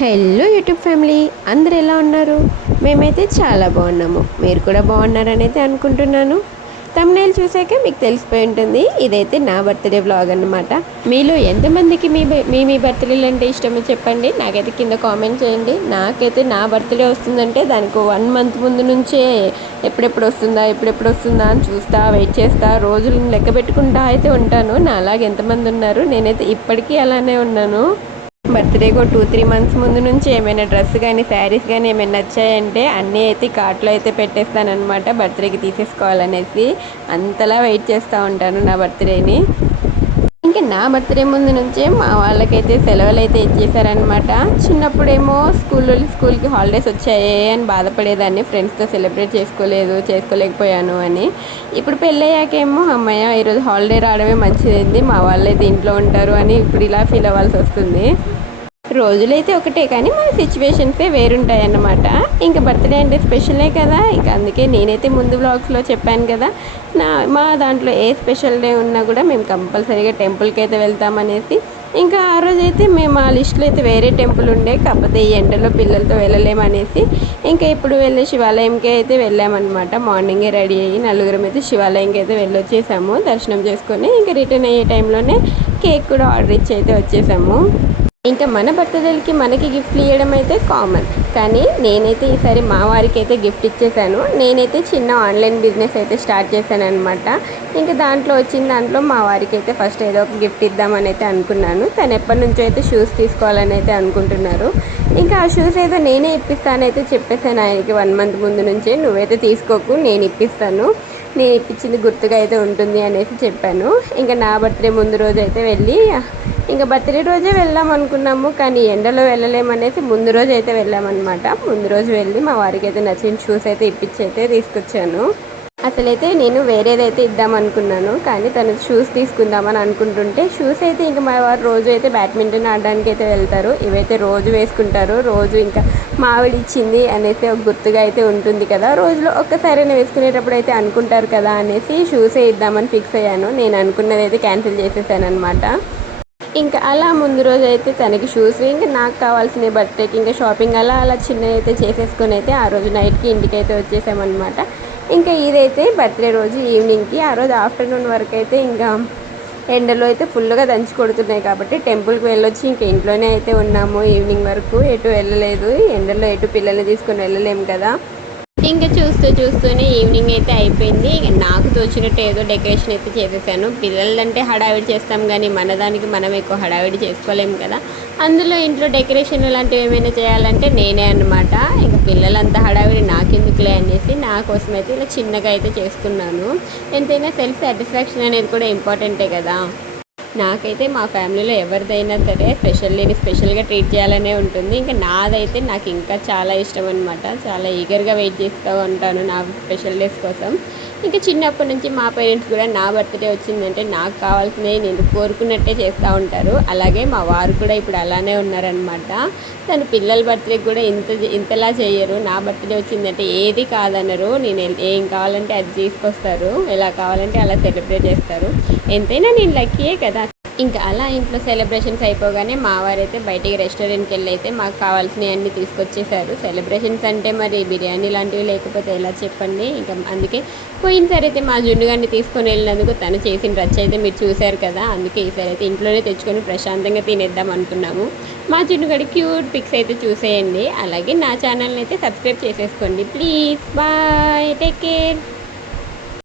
Hello YouTube family, అందరు ఎలా ఉన్నారు? మేమైతే చాలా బాగున్నాము. మీరు కూడా బాగున్నారని అయితే అనుకుంటున్నాను. తమ్నైల్ చూసాక మీకు తెలిసిపోయి ఉంటుంది, ఇదైతే నా బర్త్డే వ్లాగ్ అన్నమాట. మీలో ఎంతమందికి మీ బర్త్డేలు అంటే ఇష్టమో చెప్పండి, నాకైతే కింద కామెంట్ చేయండి. నాకైతే నా బర్త్డే వస్తుందంటే దానికి 1 మంత్ ముందు నుంచే ఎప్పుడెప్పుడు వస్తుందా అని చూస్తా, వెయిట్ చేస్తా, రోజులను లెక్క పెట్టుకుంటా అయితే ఉంటాను. నా అలాగే ఎంతమంది ఉన్నారు? నేనైతే ఇప్పటికీ అలానే ఉన్నాను. బర్త్డేకి ఒక 2-3 మంత్స్ ముందు నుంచి ఏమైనా డ్రెస్ కానీ శారీస్ కానీ ఏమైనా నచ్చాయంటే అన్నీ అయితే కార్ట్లో అయితే పెట్టేస్తానమాట, బర్త్డేకి తీసేసుకోవాలనేసి. అంతలా వెయిట్ చేస్తూ ఉంటాను నా బర్త్డేని. ఇంకా నా బర్త్డే ముందు నుంచే మా వాళ్ళకైతే సెలవులు అయితే ఇచ్చేసారనమాట. చిన్నప్పుడేమో స్కూల్కి హాలిడేస్ వచ్చాయి అని బాధపడేదాన్ని, ఫ్రెండ్స్తో సెలబ్రేట్ చేసుకోలేకపోయాను అని. ఇప్పుడు పెళ్ళయ్యాకేమో అమ్మయ్య ఈరోజు హాలిడే రావడమే మంచిది, మా వాళ్ళైతే ఇంట్లో ఉంటారు అని ఇప్పుడు ఇలా ఫీల్ అవ్వాల్సి వస్తుంది. రోజులైతే ఒకటే కానీ మన సిచ్యువేషన్సే వేరుంటాయి అన్నమాట. ఇంకా బర్త్డే అంటే స్పెషలే కదా, ఇంకా అందుకే నేనైతే ముందు వ్లాగ్స్లో చెప్పాను కదా, మా దాంట్లో ఏ స్పెషల్ డే ఉన్నా కూడా మేము కంపల్సరీగా టెంపుల్కి అయితే వెళ్తామనేసి. ఇంకా ఆ రోజైతే మేము ఆ లిస్టులో అయితే వేరే టెంపుల్ ఉండే, కాకపోతే ఈ ఎండలో పిల్లలతో వెళ్ళలేమనేసి ఇంకా ఇప్పుడు వెళ్ళే శివాలయంకి అయితే వెళ్ళామన్నమాట. మార్నింగే రెడీ అయ్యి నలుగురం అయితే శివాలయంకి అయితే వెళ్ళొచ్చేసాము, దర్శనం చేసుకొని. ఇంకా రిటర్న్ అయ్యే టైంలోనే కేక్ కూడా ఆర్డర్ ఇచ్చి అయితే వచ్చేసాము. ఇంకా మన బర్త్డేలకి మనకి గిఫ్ట్లు ఇవ్వడం అయితే కామన్, కానీ నేనైతే ఈసారి మా వారికి అయితే గిఫ్ట్ ఇచ్చేసాను. నేనైతే చిన్న ఆన్లైన్ బిజినెస్ అయితే స్టార్ట్ చేశాను అనమాట. ఇంకా దాంట్లో మా వారికి అయితే ఫస్ట్ ఏదో ఒక గిఫ్ట్ ఇద్దామని అయితే అనుకున్నాను. తను ఎప్పటి నుంచో అయితే షూస్ తీసుకోవాలని అయితే అనుకుంటున్నారు. ఇంకా ఆ షూస్ ఏదో నేనే ఇప్పిస్తానైతే చెప్పేసాను ఆయనకి 1 మంత్ ముందు నుంచే. నువ్వైతే తీసుకోకు, నేను ఇప్పిస్తాను, నేను ఇప్పించింది గుర్తుగా అయితే ఉంటుంది అనేసి చెప్పాను. ఇంకా నా బర్త్డే ముందు రోజు అయితే వెళ్ళి, ఇంకా బర్త్డే రోజే వెళ్దాం అనుకున్నాము కానీ ఎండలో వెళ్ళలేమనేసి ముందు రోజు అయితే వెళ్ళామన్నమాట. ముందు రోజు వెళ్ళి మా వారికి అయితే నచ్చిన షూస్ అయితే ఇప్పించి అయితే తీసుకొచ్చాను. అసలైతే నేను వేరేదైతే ఇద్దాం అనుకున్నాను, కానీ తను షూస్ తీసుకుందామని అనుకుంటుంటే, షూస్ అయితే ఇంకా మా వారు రోజు అయితే బ్యాడ్మింటన్ ఆడడానికి అయితే వెళ్తారు, ఇవైతే రోజు వేసుకుంటారు. రోజు ఇంకా మావిడి ఇచ్చింది అనేసి ఒక గుర్తుగా అయితే ఉంటుంది కదా, రోజులో ఒక్కసారైనా వేసుకునేటప్పుడు అయితే అనుకుంటారు కదా అనేసి షూసే ఇద్దామని ఫిక్స్ అయ్యాను. నేను అనుకున్నది అయితే క్యాన్సిల్ చేసేసాను అనమాట. ఇంకా అలా ముందు రోజు అయితే తనకి షూస్, ఇంకా నాకు కావాల్సిన బర్త్డేకి ఇంకా షాపింగ్ అలా చిన్న అయితే చేసేసుకొని అయితే ఆ రోజు నైట్కి ఇంటికి అయితే వచ్చేసామన్నమాట. ఇంకా ఇదైతే బర్త్డే రోజు ఈవినింగ్కి. ఆ రోజు ఆఫ్టర్నూన్ వరకు అయితే ఇంకా ఎండలో అయితే ఫుల్గా దంచి కొడుతున్నాయి కాబట్టి టెంపుల్కి వెళ్ళొచ్చి ఇంకా ఇంట్లోనే అయితే ఉన్నాము ఈవినింగ్ వరకు. ఎటు వెళ్ళలేదు, ఎండలో ఎటు పిల్లల్ని తీసుకొని వెళ్ళలేము కదా. ఇంకా చూస్తూనే ఈవినింగ్ అయితే అయిపోయింది. నాకు తోచినట్టు ఏదో డెకరేషన్ అయితే చేసేసాను. పిల్లలంటే హడావిడి చేస్తాం కానీ మనదానికి మనం ఎక్కువ హడావిడి చేసుకోలేము కదా. అందులో ఇంట్లో డెకరేషన్ లాంటివి ఏమైనా చేయాలంటే నేనే అన్నమాట. ఇంకా పిల్లలంతా హడావిడి నాకెందుకులే అనేసి నా కోసం అయితే ఇలా చిన్నగా అయితే చేసుకున్నాను. ఎంతైనా సెల్ఫ్ సాటిస్ఫాక్షన్ అనేది కూడా ఇంపార్టెంటే కదా. నాకైతే మా ఫ్యామిలీలో ఎవరిదైనా సరే స్పెషల్గా ట్రీట్ చేయాలనే ఉంటుంది. ఇంకా నాదైతే నాకు ఇంకా చాలా ఇష్టం అనమాట. చాలా ఈగర్గా వెయిట్ చేస్తూ ఉంటాను నా స్పెషల్ డేస్ కోసం. ఇంకా చిన్నప్పటి నుంచి మా పేరెంట్స్ కూడా నా బర్త్డే వచ్చిందంటే నాకు కావాల్సినవి నేను కోరుకున్నట్టే చేస్తూ ఉంటారు. అలాగే మా వారు కూడా ఇప్పుడు అలానే ఉన్నారనమాట. తను పిల్లల బర్త్డేకి కూడా ఇంతలా చేయరు. నా బర్త్డే వచ్చిందంటే ఏది కాదనరు, నేను ఏం కావాలంటే అది తీసుకొస్తారు, ఎలా కావాలంటే అలా సెలబ్రేట్ చేస్తారు. ఎంతైనా నేను లక్కీయే కదా. ఇంకా అలా ఇంట్లో సెలబ్రేషన్స్ అయిపోగానే మా వారైతే బయటికి రెస్టారెంట్కి వెళ్ళి అయితే మాకు కావాల్సినవి అన్నీ తీసుకొచ్చేసారు. సెలబ్రేషన్స్ అంటే మరి బిర్యానీ లాంటివి లేకపోతే ఎలా చెప్పండి. ఇంకా అందుకే పోయినసారి అయితే మా జున్నుగారిని తీసుకొని వెళ్ళినందుకు తను చేసిన రచ్చ అయితే మీరు చూశారు కదా. అందుకే ఈసారి అయితే ఇంట్లోనే తెచ్చుకొని ప్రశాంతంగా తినేద్దాం అనుకున్నాము. మా జున్నుగడి క్యూట్ పిక్స్ అయితే చూసేయండి. అలాగే నా ఛానల్ని అయితే సబ్స్క్రైబ్ చేసేసుకోండి ప్లీజ్. Bye, take care.